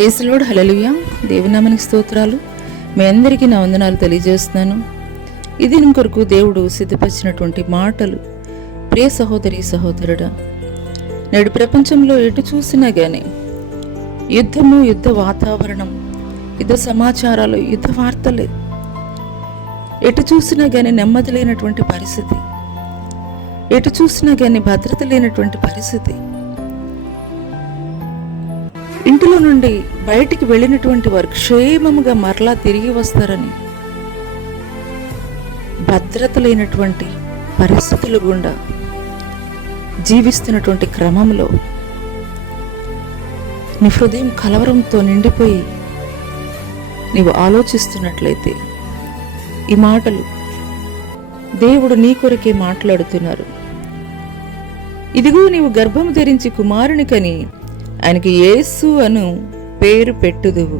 Praise the Lord. Hallelujah. దేవునామానికి స్తోత్రాలు. మీ అందరికీ నా వందనాలు తెలియజేస్తున్నాను. ఇది నీ కొరకు దేవుడు సిద్ధపరిచినటువంటి మాటలు. ప్రియ సహోదరి సహోదరుడా, నేడు ప్రపంచంలో ఎటు చూసినా కానీ యుద్ధము, యుద్ధ వాతావరణం, యుద్ధ సమాచారాలు, యుద్ధ వార్తలే. ఎటు చూసినా కానీ నెమ్మది లేనటువంటి పరిస్థితి, ఎటు చూసినా కానీ భద్రత లేనటువంటి పరిస్థితి. ఇంటిలో నుండి బయటికి వెళ్ళినటువంటి వారు క్షేమముగా మరలా తిరిగి వస్తారని భద్రత లేనటువంటి పరిస్థితుల గుండా జీవిస్తున్నటువంటి క్రమంలో నీ హృదయం కలవరంతో నిండిపోయి నీవు ఆలోచిస్తున్నట్లయితే ఈ మాటలు దేవుడు నీ కొరకే మాట్లాడుతున్నారు. ఇదిగో నీవు గర్భము ధరించి కుమారుని కని ఆయనకి యేసు అను పేరు పెట్టుదువు.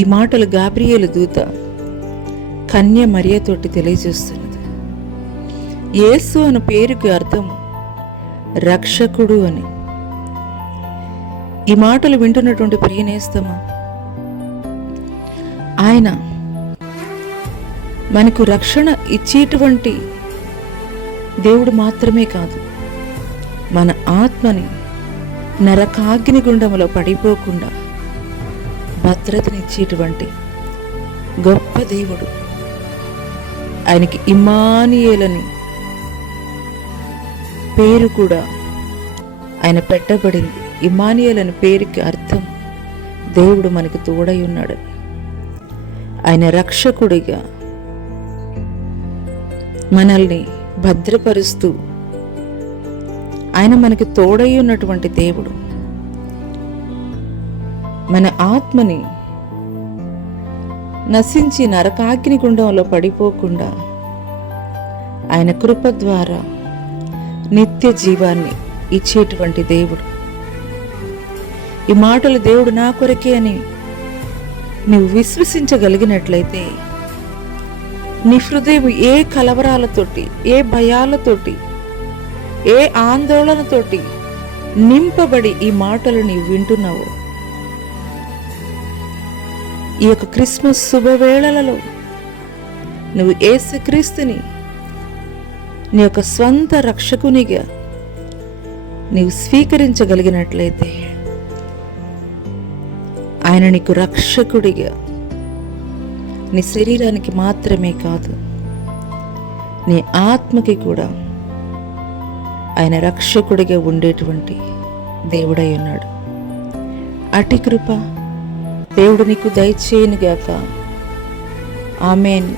ఈ మాటలు గాబ్రియేలు దూత కన్య మరియతోటి తెలియజేస్తున్నది. యేసు అను పేరుకి అర్థం రక్షకుడు అని. ఈ మాటలు వింటున్నటువంటి ప్రియనేస్తమా, ఆయన మనకు రక్షణ ఇచ్చేటువంటి దేవుడు మాత్రమే కాదు, మన ఆత్మని నరకాగ్ని గుండములో పడిపోకుండా భద్రతనిచ్చేటువంటి గొప్ప దేవుడు. ఆయనకి ఇమ్మానుయేలని పేరు కూడా ఆయన పెట్టబడింది. ఇమ్మానుయేలని పేరుకి అర్థం దేవుడు మనకి తోడై ఉన్నాడు. ఆయన రక్షకుడిగా మనల్ని భద్రపరుస్తూ ఆయన మనకి తోడై ఉన్నటువంటి దేవుడు. మన ఆత్మని నశించి నరకాగ్ని గుండంలో పడిపోకుండా ఆయన కృప ద్వారా నిత్య జీవాన్ని ఇచ్చేటువంటి దేవుడు. ఈ మాటలు దేవుడు నా కొరకే అని నువ్వు విశ్వసించగలిగినట్లయితే నీ హృదయం ఏ కలవరాలతోటి, ఏ భయాలతోటి, ఏ ఆందోళనతోటి నింపబడి ఈ మాటలు నీవు వింటున్నావు, ఈ యొక్క క్రిస్మస్ శుభవేళలలో నువ్వు యేసుక్రీస్తుని నీ యొక్క స్వంత రక్షకునిగా నీవు స్వీకరించగలిగినట్లయితే ఆయన నీకు రక్షకుడిగా నీ శరీరానికి మాత్రమే కాదు, నీ ఆత్మకి కూడా ఆయన రక్షకుడిగా ఉండేటువంటి దేవుడై ఉన్నాడు. అటి కృప దేవుడు నీకు దయచేయునుగాక. ఆమేన్.